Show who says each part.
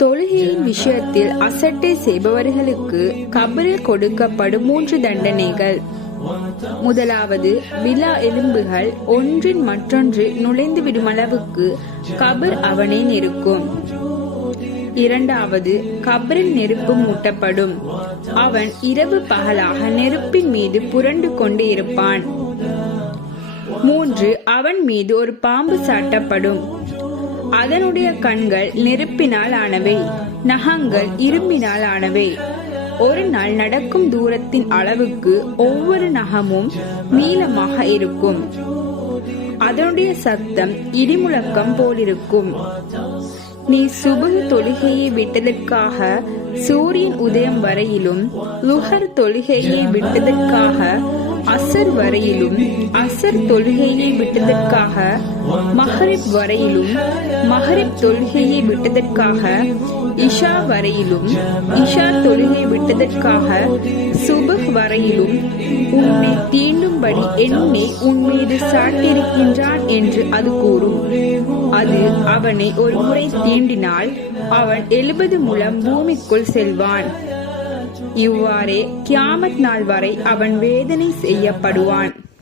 Speaker 1: தொழுகையின் விஷயத்தில் அசட்டை செய்பவர்களுக்கு கபரில் கொடுக்கப்படும் மூன்று தண்டனைகள். முதலாவது விழா எலும்புகள் ஒன்றின் மற்றொன்று நுழைந்து விடும் அளவுக்கு கபர் அவனை நெருக்கும். இரண்டாவது கபரில் நெருப்பு மூட்டப்படும். அவன் இரவு பகலாக நெருப்பின் மீது புரண்டு கொண்டு இருப்பான். மூன்று அவன் மீது ஒரு பாம்பு சாட்டப்படும். அதனுடைய கண்கள் நெருப்பினால் ஆனவை நகங்கள் இரும்பினால் ஆனவை. ஒரு நாள் நடக்கும் தூரத்தின் அளவுக்கு ஒவ்வொரு நகமும் நீளமாக இருக்கும். அதனுடைய சத்தம் இடிமுழக்கம் போலிருக்கும். நீ சுபுக தொழுகையை விட்டதற்காக சூரியன் உதயம் வரையிலும் லுஹர் தொழுகையை விட்டதற்காக அசர் வரையிலும் அசர் தொழுகையை விட்டதற்காக மஹரிப் வரையிலும் மஹரிப் தொழுகையை விட்டதற்காக இஷா வரையிலும் இஷா தொழுகை விட்டதற்காக சுபஹ் வரையிலும் உன்னை தீண்டும்படி என்னை உன் மீது சாட்டியிருக்கின்றான் என்று அது கூறும். அது அவனை ஒரு முறை தீண்டினால் அவன் எழுபது முழம் பூமிக்குள் செல்வான். இவ்வாறே கியாமத் நாள் வரை அவன் வேதனை செய்யப்படுவான்.